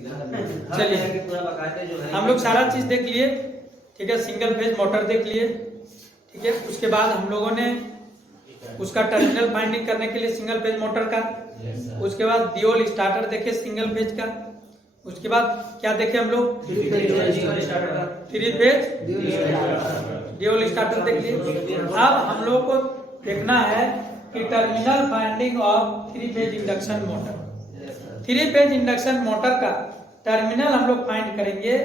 चलिए हम लोग सारा चीज देख लिए, ठीक है। सिंगल फेज मोटर देख लिए, ठीक है। उसके बाद हम लोगों ने उसका टर्मिनल फाइंडिंग करने के लिए सिंगल फेज मोटर का, उसके बाद ड्यूल स्टार्टर देखे सिंगल फेज का, उसके बाद क्या देखे हम लोग, थ्री फेज ड्यूल स्टार्टर देख लिए। अब हम लोग को देखना है कि terminal finding of three phase induction motor. Three phase induction motor का टर्मिनल हम लोग फाइंड करेंगे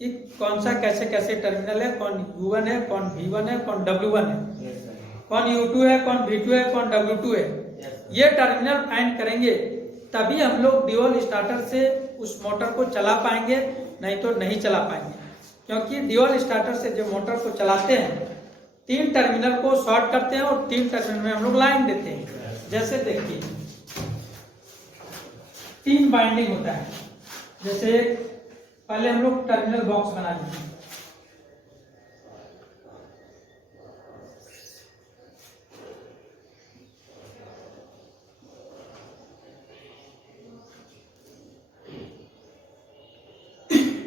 कि कौन सा कैसे कैसे टर्मिनल है, कौन U1 है, कौन V1 है, कौन W1 है, कौन U2 है, कौन V2 है, कौन W2 है। ये टर्मिनल फाइंड करेंगे तभी हम लोग ड्यूल स्टार्टर से उस मोटर को चला पाएंगे, नहीं तो नहीं चला पाएंगे। क्योंकि ड्यूल स्टार्टर से जो मोटर को चलाते हैं 3 टर्मिनल को शॉर्ट करते हैं और 3 टर्मिनल में हम लोग लाइन देते हैं। जैसे देखिए 3 बाइंडिंग होता है। जैसे पहले हम लोग टर्मिनल बॉक्स बना लेते हैं।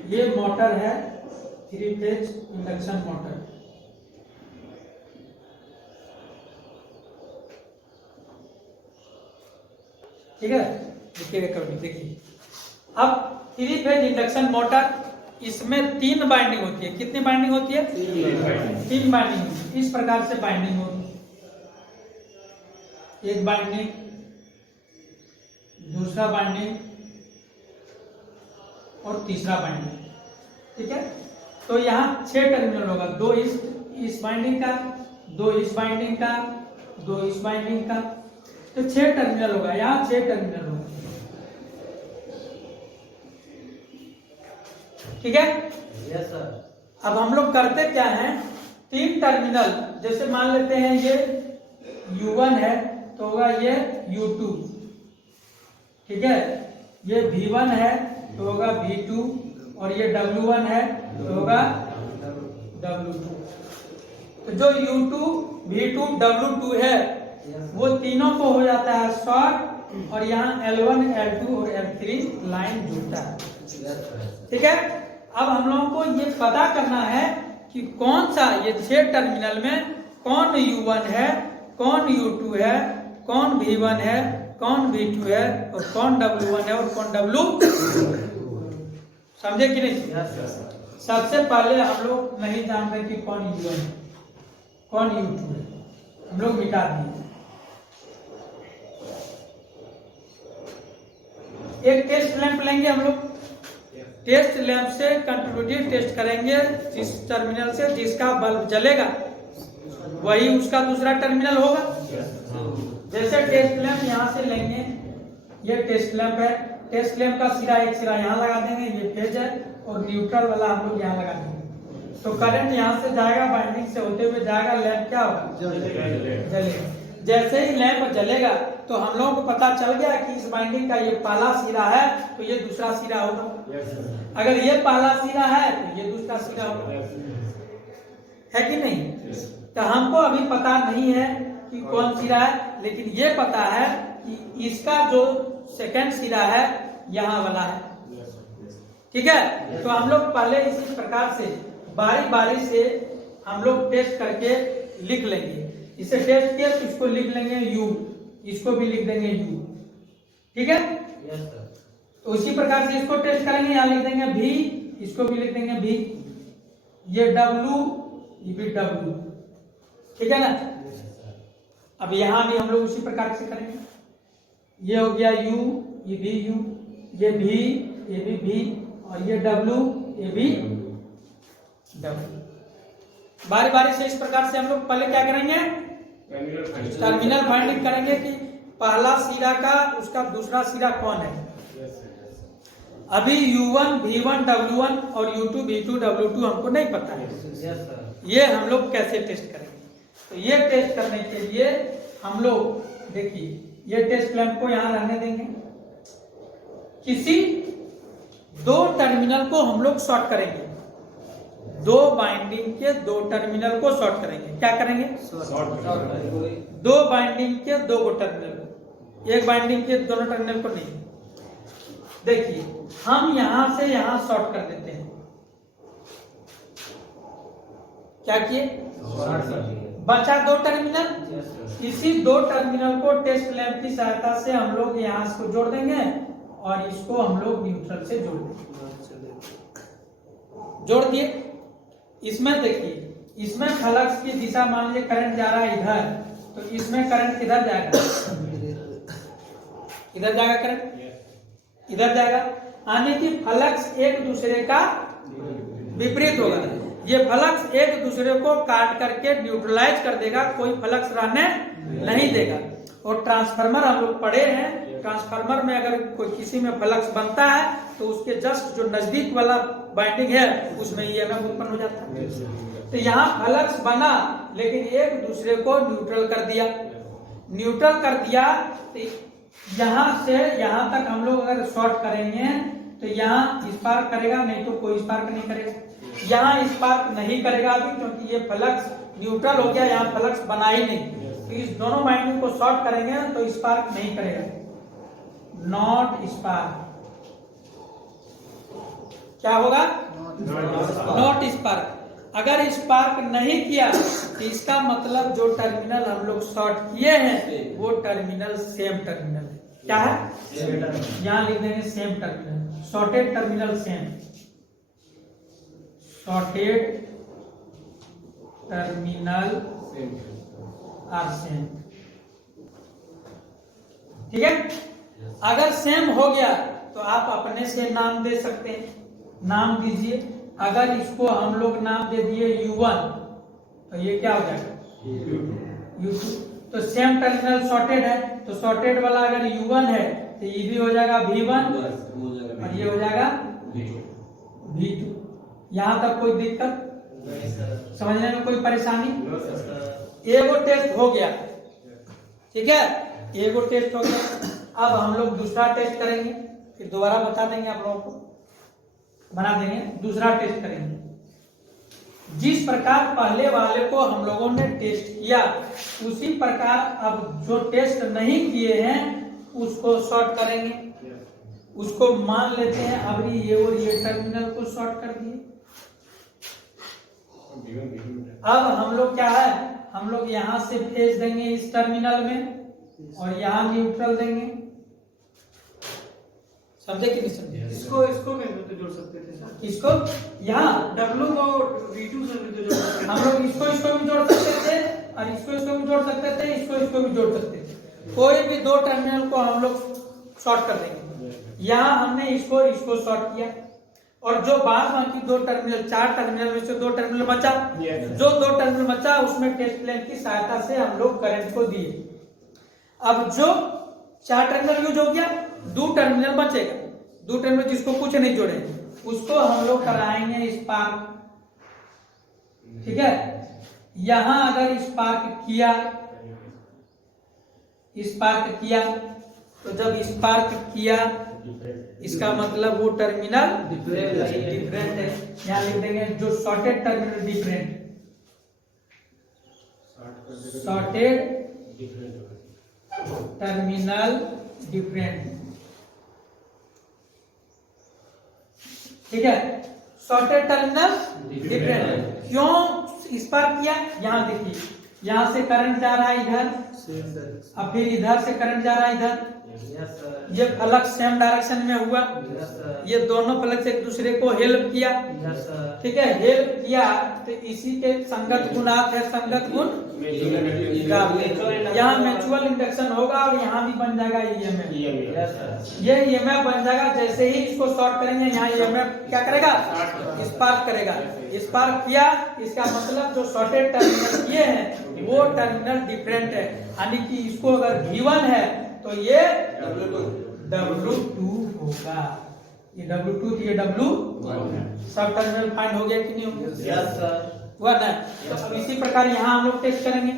ये मोटर है 3 फेज इंडक्शन मोटर। ठीक है, देखिएगा कभी देखिए। अब 3 फेज इंडक्शन मोटर, इसमें 3 बाइंडिंग होती है। कितनी बाइंडिंग होती है? 3 बाइंडिंग होती है। इस प्रकार से बाइंडिंग होती है। एक बाइंडिंग, दूसरा बाइंडिंग और तीसरा बाइंडिंग। ठीक है, तो यहाँ 6 टर्मिनल होगा। 2 इस बाइंडिंग का, 2 इस बाइंडिंग का, 2 इस बाइंडिंग का, तो 6 टर्मिनल होगा। यहाँ 6 टर्मिनल होगा। ठीक है, यस सर। अब हम लोग करते क्या हैं, 3 टर्मिनल, जैसे मान लेते हैं ये U1 है तो होगा ये U2। ठीक है, ये V1 है तो होगा V2, और ये W1 है तो होगा W2। तो जो U2, V2, W2 है वो तीनों को हो जाता है शॉर्ट, और यहाँ L1, L2 और L3 लाइन जुड़ता है। ठीक है, अब हम लोगों को ये पता करना है कि कौन सा ये 6 टर्मिनल में कौन U1 है, कौन U2 है, कौन V1 है, कौन V2 है, और कौन W1 है और कौन W। समझे कि नहीं? सबसे पहले हम लोग नहीं जानते कि कौन U1 है, कौन U2 है, हम लोग मिटा दिए। एक टेस्ट लैंप लेंगे हम लोग। टेस्ट लैंप से कंटिन्यूटी टेस्ट करेंगे। जिस टर्मिनल से जिसका बल्ब जलेगा वही उसका दूसरा टर्मिनल होगा। जैसे टेस्ट लैंप यहाँ से लेंगे, ये टेस्ट लैंप है। टेस्ट लैंप का सिरा, एक सिरा यहाँ लगा देंगे, ये फेज है, और न्यूट्रल वाला हम लोग यहाँ लगा देंगे। तो करंट यहाँ से जाएगा, बाइंडिंग से होते हुए जाएगा, लैंप क्या होगा? जलेगा। जैसे ही लैंप जलेगा तो हम लोगों को पता चल गया कि इस बाइंडिंग का ये पहला सिरा है तो ये दूसरा सिरा होगा। अगर ये पहला सिरा है तो ये दूसरा सिरा होगा, है कि नहीं? तो हमको अभी पता नहीं है कि कौन सिरा है, लेकिन ये पता है कि इसका जो सेकंड सिरा है यहाँ वाला है। ठीक है, तो हम लोग पहले इसी प्रकार से बारी बारी से हम लोग टेस्ट करके लिख लेंगे। इसे टेस्ट किया तो इसको लिख लेंगे U, इसको भी लिख देंगे U। ठीक है, यस सर। तो इसी प्रकार से इसको टेस्ट करेंगे, यहाँ लिख देंगे V, इसको भी लिख देंगे V, ये W, ये भी W। ठीक है ना? अब यहाँ भी हम लोग उसी प्रकार से करेंगे। ये हो गया U, ये भी U, ये V, ये भी V, और ये W, ये भी W। बारी बारी से इस प्रकार से हम लोग पहले क्या करेंगे, टर्मिनल फाइंडिंग करेंगे कि पहला सिरा का उसका दूसरा सिरा कौन है। अभी U1, V1, W1 और U2, V2, W2 हमको नहीं पता है। ये हम लोग कैसे टेस्ट करेंगे? तो ये टेस्ट करने के लिए हम लोग देखिए, ये टेस्ट लैंप को यहाँ रहने देंगे। किसी 2 टर्मिनल को हम लोग शॉर्ट करेंगे। 2 बाइंडिंग के 2 टर्मिनल को शॉर्ट करेंगे। क्या करेंगे? 2 बाइंडिंग के 2 टर्मिनल को, एक बाइंडिंग के दोनों टर्मिनल को नहीं। देखिए हम यहां से यहां शॉर्ट कर देते हैं। क्या किए? शॉर्ट कर दिए। बचा दो टर्मिनल। Yes sir. इसी दो टर्मिनल को टेस्ट लैंप की सहायता से हम लोग यहाँ इसको जोड़ देंगे और इसको हम लोग न्यूट्रल से जोड़ देंगे। जोड़ दिए। इसमें देखिए, इसमें फ्लक्स की दिशा मान लीजिए करंट जा रहा है इधर, तो इसमें करंट किधर जाएगा? इधर जाएगा करंट, इधर जाएगा। यानी कि फ्लक्स एक दूसरे का विपरीत होगा। ये फ्लक्स एक दूसरे को काट करके न्यूट्रलाइज कर देगा, कोई फ्लक्स रहने नहीं देगा। और ट्रांसफार्मर हम लोग पढ़े हैं, ट्रांसफार्मर में अगर कोई किसी में फ्लक्स बनता है तो उसके जस्ट जो नजदीक वाला बाइंडिंग है उसमें ईएमएफ उत्पन्न हो जाता है। तो यहाँ फ्लक्स बना लेकिन एक दूसरे को न्यूट्रल कर दिया। न्यूट्रल कर दिया तो यहाँ से यहाँ तक हम लोग अगर शॉर्ट करेंगे तो यहाँ स्पार्क करेगा, नहीं तो कोई स्पार्क नहीं करेगा। यहाँ स्पार्क नहीं करेगा अभी, क्योंकि ये फ्लक्स न्यूट्रल हो गया, यहाँ फ्लक्स बना ही नहीं। तो इस दोनों बाइंडिंग को शॉर्ट करेंगे तो स्पार्क नहीं करेगा, नॉट स्पार्क। क्या होगा? Not spark. अगर स्पार्क नहीं किया तो इसका मतलब जो टर्मिनल हम लोग शॉर्ट किए हैं वो टर्मिनल सेम टर्मिनल है। क्या है? यहाँ लिख देंगे same terminal, shorted terminal same, shorted terminal are same. ठीक है। अगर सेम हो गया तो आप अपने से नाम दे सकते हैं, नाम दीजिए। अगर इसको हम लोग नाम दे दिए U1 तो ये क्या हो जाएगा? U2। तो सेम टर्मिनल शॉर्टेड है, तो शॉर्टेड वाला अगर U1 है तो ये भी हो जाएगा V1 और ये हो जाएगा V2। यहाँ तक कोई दिक्कत? समझने में कोई परेशानी? एगो टेस्ट हो गया, ठीक है, एगो टेस्ट हो गया। अब हम लोग दूसरा टेस्ट करेंगे, फिर दोबारा बता देंगे आप लोगों को, बना देंगे। दूसरा टेस्ट करेंगे। जिस प्रकार पहले वाले को हम लोगों ने टेस्ट किया उसी प्रकार अब जो टेस्ट नहीं किए हैं उसको शॉर्ट करेंगे। उसको मान लेते हैं अब ये और ये टर्मिनल को शॉर्ट कर दिए। अब हम लोग क्या है, हम लोग यहाँ से फेज देंगे इस टर्मिनल में और यहाँ न्यूट्रल देंगे। समझे कि नहीं समझे? इसको कैसे तो जोड़ सकते थे सर? इसको यहाँ W को V2 से भी तो जोड़ सकते थे। हम लोग इसको भी जोड़ सकते थे और इसको भी जोड़ सकते थे, इसको भी जोड़ सकते थे। कोई भी दो टर्मिनल को हम लोग शॉर्ट कर देंगे। यहाँ हमने इसको शॉर्ट किया और जो बाद बाकी दो टर्मिनल, चार टर्मिनल में से दो टर्मिनल बचा, जो दो टर्मिनल बचा उसमें टेस्ट प्लेन की सहायता से हम लोग करंट को दिए। अब जो चार टर्मिनल यूज हो गया, दो टर्मिनल बचेगा, दो टर्मिनल जिसको कुछ नहीं जोड़े उसको हम लोग कराएंगे स्पार्क। ठीक है। यहां अगर स्पार्क किया तो जब स्पार्क किया इसका मतलब वो टर्मिनल डिफरेंट है। यहाँ लिख देंगे जो shorted terminal different, shorted terminal different. ठीक है, शॉर्टेड टर्मिनल डिफरेंट। क्यों स्पार्क किया? यहाँ देखिए, यहाँ से करंट जा रहा है इधर, अब फिर इधर से करंट जा रहा है इधर। ये फ्लक्स सेम डायरेक्शन में हुआ। ये दोनों फ्लक्स एक दूसरे को हेल्प किया। ठीक है, हेल्प किया तो इसी के संगत गुणांक है, संगत गुण। यहाँ म्यूचुअल इंडक्शन होगा और यहाँ भी बन जाएगा ईएमएफ। ये ईएमएफ बन जाएगा। जैसे ही इसको शॉर्ट करेंगे यहाँ ईएमएफ क्या करेगा? स्पार्क करेगा। स्पार्क किया इसका मतलब जो शॉर्टेड टर्मिनल किए हैं वो टर्मिनल डिफरेंट है, यानी कि इसको अगर V1 है तो ये W2 होगा। ये W2 ये W1 सब टर्मिनल फाइंड हो गया कि नहीं हो गया? Yes sir. हुआ ना? तो अब इसी प्रकार यहाँ हम लोग टेस्ट करेंगे।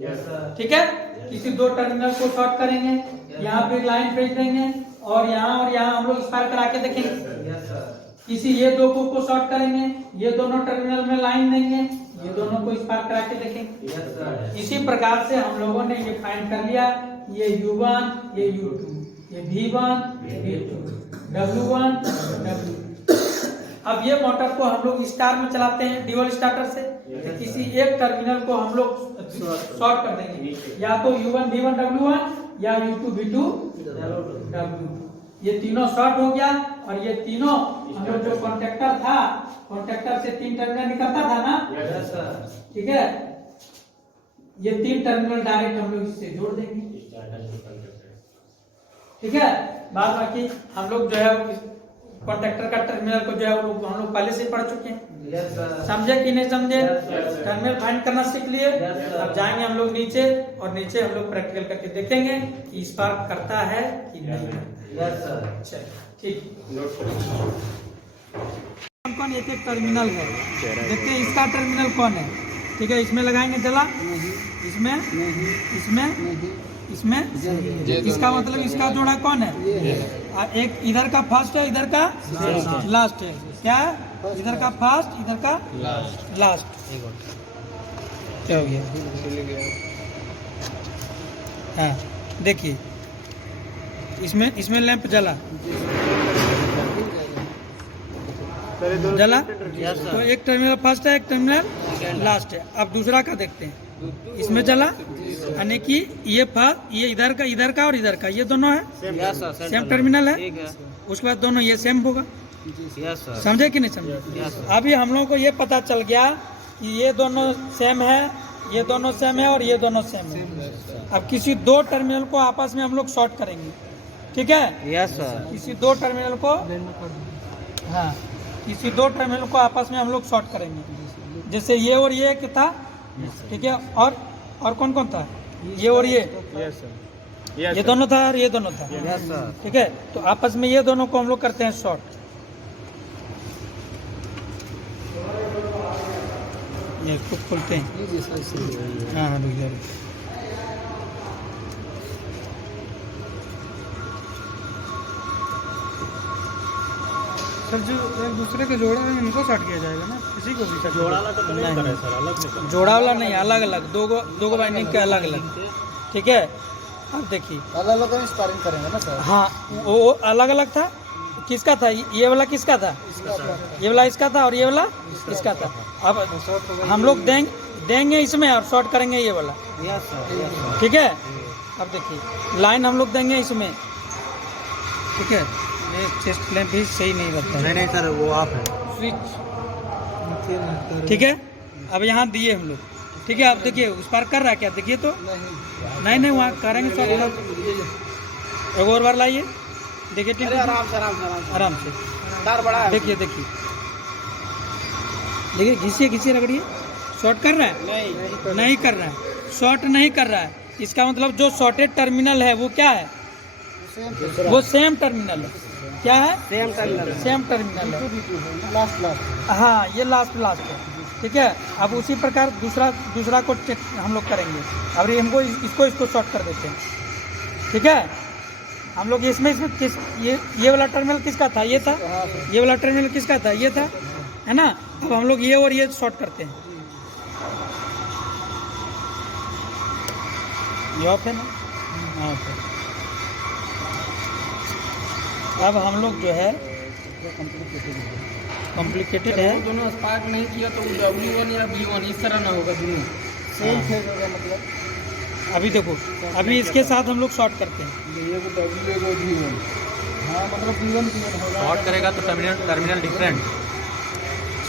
Yes sir. ठीक है, किसी दो टर्मिनल को शॉर्ट करेंगे, यहाँ पे लाइन भेज देंगे और यहाँ हम लोग स्पार्क करा के देखेंगे। Yes sir. किसी ये दो को शॉर्ट करेंगे, ये दोनों टर्मिनल में लाइन देंगे, ये दोनों को स्पार्क करा के देखेंगे। Yes sir. इसी प्रकार से हम लोगों ने ये फाइंड कर लिया, ये U1 ये U2 ये V1 V2। W1 W। अब ये मोटर को हम लोग स्टार में चलाते हैं ड्यूल स्टार्टर से, तो किसी एक टर्मिनल को हम लोग शॉर्ट कर देंगे, या तो U1 V1 W1 या U2 V2 W। ये तीनों शॉर्ट हो गया, और ये तीनों हम लोग जो कॉन्टेक्टर था, कॉन्टेक्टर से 3 टर्मिनल निकलता था ना, यस सर। ठीक है, ये 3 टर्मिनल डायरेक्ट हम लोग इससे जोड़ देंगे, ठीक है। बाद बाकी हम लोग जो है कॉन्ट्रैक्टर का टर्मिनल को जो है वो हम लोग पहले से पढ़ चुके हैं। Yes sir. समझे कि नहीं समझे? Yes, sir. टर्मिनल फाइंड करना सीख लिए। Yes, sir. अब जाएंगे हम लोग नीचे, और नीचे हम लोग प्रैक्टिकल करके देखेंगे कि स्पार्क करता है कि नहीं करता। Yes sir. चलिए ठीक। कौन एक एक टर्मिनल है, देखते हैं इसका टर्मिनल कौन है, ठीक है। इसमें लगाएंगे जला, इसमें इसमें इसका मतलब इसका जोड़ा कौन है, एक इधर का फर्स्ट है, इधर का लास्ट है। क्या है? इधर का फर्स्ट, इधर का लास्ट। क्या हो गया? हाँ देखिए, इसमें लैंप जला तो एक टर्मिनल फर्स्ट है, एक टर्मिनल लास्ट है। अब दूसरा का देखते हैं, इसमें जला, यानी कि ये इधर का और इधर का, ये दोनों है सेम टर्मिनल है। उसके बाद दोनों ये सेम होगा, समझे कि नहीं समझे? अभी हम लोगों को ये पता चल गया कि ये दोनों सेम है, ये दोनों सेम है, और ये दोनों सेम है। अब किसी 2 टर्मिनल को आपस में हम लोग शॉर्ट करेंगे, ठीक है। Yes sir. किसी 2 टर्मिनल को, हाँ, किसी 2 टर्मिनल को आपस में हम लोग शॉर्ट करेंगे, जैसे ये और ये क्या था, ठीक है। और कौन कौन था? ये और ये दोनों था, और ये दोनों था, यस सर। ठीक है। तो आपस में ये दोनों को हम लोग करते हैं शॉर्ट। ये खुद खोलते हैं, हाँ रुक जाओ। सर जो एक दूसरे के जोड़ा है उनको शॉर्ट किया जाएगा ना, किसी को भी जोड़ा वाला तो नहीं करे सर, अलग जोड़ा वाला नहीं, अलग अलग दो गो बाइंडिंग के अलग अलग, ठीक है। अब देखिए अलग अलग स्पारिंग करेंगे ना सर। हाँ वो अलग अलग था, किसका था ये वाला, किसका था ये वाला, इसका था, और ये वाला इसका था। अब हम लोग देंगे इसमें और शॉर्ट करेंगे ये वाला, ठीक है। अब देखिए लाइन हम लोग देंगे इसमें, ठीक है। ये चेस्ट लैंप भी सही नहीं रहता, नहीं सर, वो ऑफ है स्विच, ठीक है। अब यहाँ दिए हम लोग, ठीक है। अब देखिए उस पार कर रहा है क्या, देखिए तो नहीं वहाँ करेंगे शॉर्ट। एक और बार लाइए, देखिए ठीक है, आराम से तार बड़ा है। देखिए घिसिए रगड़िए। शॉर्ट कर रहा है? नहीं कर रहा है, शॉर्ट नहीं कर रहा है। इसका मतलब जो शॉर्टेड टर्मिनल है वो क्या है, वो सेम टर्मिनल है। क्या है? सेम टर्मिनल है। लास्ट हाँ ये लास्ट है, ठीक है। अब उसी प्रकार दूसरा को हम लोग करेंगे। अब हमको इसको शॉर्ट कर देते हैं, ठीक है। हम लोग इसमें किस ये वाला टर्मिनल किसका था, ये था। ये वाला टर्मिनल किसका था, ये था, है ना। अब हम लोग ये और ये शॉर्ट करते हैं, ये ऑफ है ना, हाँ ऑफ है। अब हम लोग जो है कॉम्प्लिकेटेड है, दोनों स्पार्क नहीं किया तो W1 या V1 इस तरह ना होगा, दोनों सेम फेज होगा। मतलब अभी देखो, अभी इसके साथ हम लोग शॉर्ट करते हैं, ये को W को V1, हाँ मतलब V1 होगा। शॉर्ट करेगा तो टर्मिनल डिफरेंट,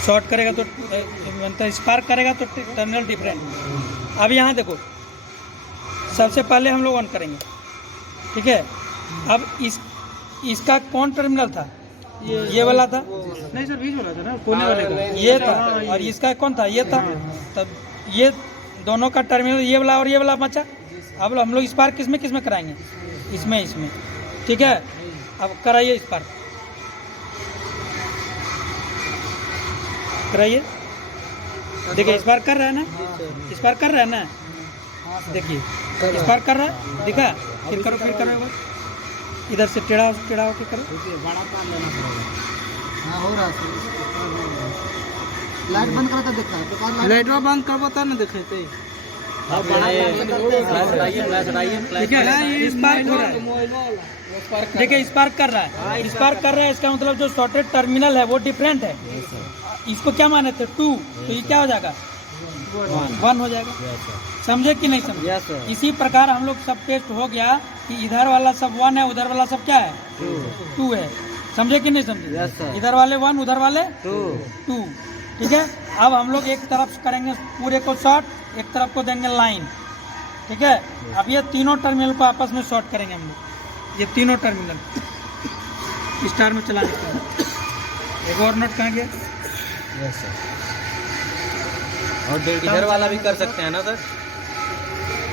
शॉर्ट करेगा तो मतलब स्पार्क करेगा तो टर्मिनल डिफरेंट। अब यहाँ देखो, सबसे पहले हम लोग ऑन करेंगे, ठीक है। अब इसका कौन टर्मिनल था, ये वाला था, नहीं सर, बीच वाला था ना, कोने वाले का। ये था, और इसका कौन था, ये था। तब ये दोनों का टर्मिनल ये वाला और ये वाला बचा। अब हम लोग स्पार्क किसमें कराएंगे, इसमें, ठीक है। अब कराइए स्पार्क, कराइए। देखिए स्पार्क कर रहा है ना, स्पार्क कर रहा है ना, देखिए स्पार्क कर रहा है, दिखा। फिर करो एक बार, इधर से टेढ़ा होके करो। बड़ा तार लेना पड़ेगा। हाँ हो रहा है। लाइट बंद करा था, देखा लाइट बंद कर बता ना, देखे थे आप फ्लैश हटाइए ठीक है, स्पार्क हो रहा है, देखिए स्पार्क कर रहा है, स्पार्क कर रहा है, इसका मतलब जो शॉर्टेड टर्मिनल है वो डिफरेंट है। इसको क्या माने थे 2, तो ये क्या हो जाएगा 1 हो जाएगा। समझे कि नहीं समझे? इसी प्रकार हम लोग सब टेस्ट हो गया कि इधर वाला सब 1 है, उधर वाला सब क्या है 2 है। समझे कि नहीं समझे? इधर वाले 1, उधर वाले 2। ठीक है, अब हम लोग एक तरफ करेंगे पूरे को शॉर्ट, एक तरफ को देंगे लाइन। ठीक है, अब ये तीनों टर्मिनल को आपस में शॉर्ट करेंगे हम लोग, ये तीनों टर्मिनल स्टार में चला देते हैं। एक और नोट कहाँ गया? और इधर वाला भी कर सकते हैं ना सर?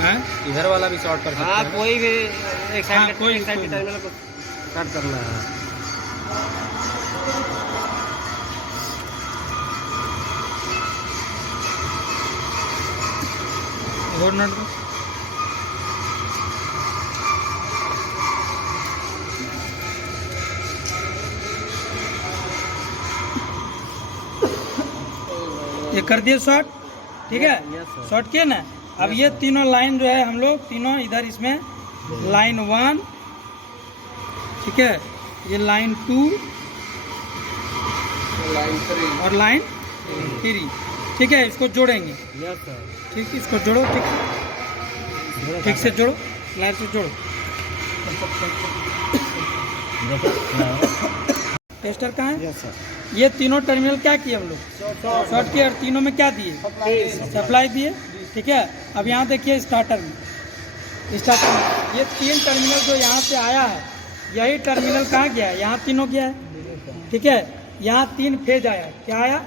हैं? इधर वाला भी शॉर्ट कर सकते हैं। कोई भी एक हाँ, साइड कोई- एक साइड कोई- के टर्मिनल को स्टार्ट करना है। और नोट दो। ये कर दिए शॉर्ट। ठीक है, शॉर्ट किए ना। अब ये तीनों लाइन जो है हम लोग तीनों इधर इसमें लाइन 1, ठीक है, ये लाइन 2 और लाइन 3। ठीक है, इसको जोड़ेंगे। ठीक, इसको जोड़ो, ठीक से जोड़ो, लाइन से जोड़ो। टेस्टर कहाँ है? ये तीनों टर्मिनल क्या किए हम लोग शॉर्ट किए, और तीनों में क्या दिए सप्लाई दिए। ठीक है, अब यहाँ देखिए स्टार्टर में ये 3 टर्मिनल जो यहाँ से आया है, यही टर्मिनल कहाँ गया है? यहाँ तीनों गया है। ठीक है, यहाँ 3 फेज आया, क्या आया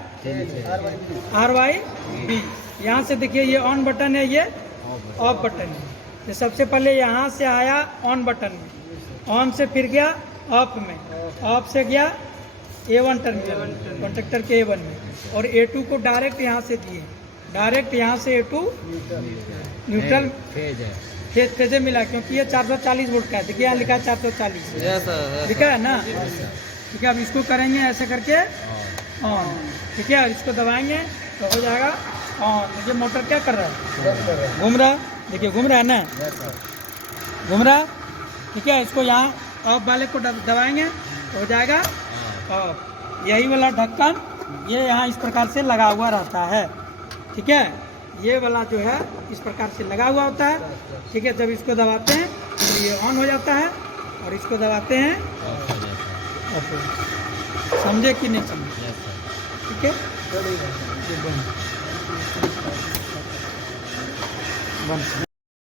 RYB। यहाँ से देखिए ये ऑन बटन है, ये ऑफ बटन है। तो सबसे पहले यहाँ से आया ऑन बटन में, ऑन से फिर गया ऑफ में, ऑफ से गया A1 टर्मिनल कॉन्ट्रैक्टर के A1 में, और A2 को डायरेक्ट यहाँ से दिए, डायरेक्ट यहाँ से A2 न्यूट्रल फेज मिला, क्योंकि ये 440 वोल्ट का है। देखिए यहाँ लिखा है 440 लिखा है ना। ठीक है, अब इसको करेंगे ऐसे करके ऑन। ठीक है, और इसको दबाएंगे तो हो जाएगा ऑन। ये मोटर क्या कर रहा है? घूम रहा है, देखिए घूम रहा है ना, घूम रहा है। ठीक है, इसको यहाँ ऑफ वाले को दबाएंगे तो हो जाएगा ऑफ। यही वाला ढक्कन ये यहाँ इस प्रकार से लगा हुआ रहता है। ठीक है, ये वाला जो है इस प्रकार से लगा हुआ होता है। ठीक है, जब इसको दबाते हैं तो ये ऑन हो जाता है, और इसको दबाते हैं ऑफ हो जाता है। समझे कि नहीं समझे? ठीक है, बंद।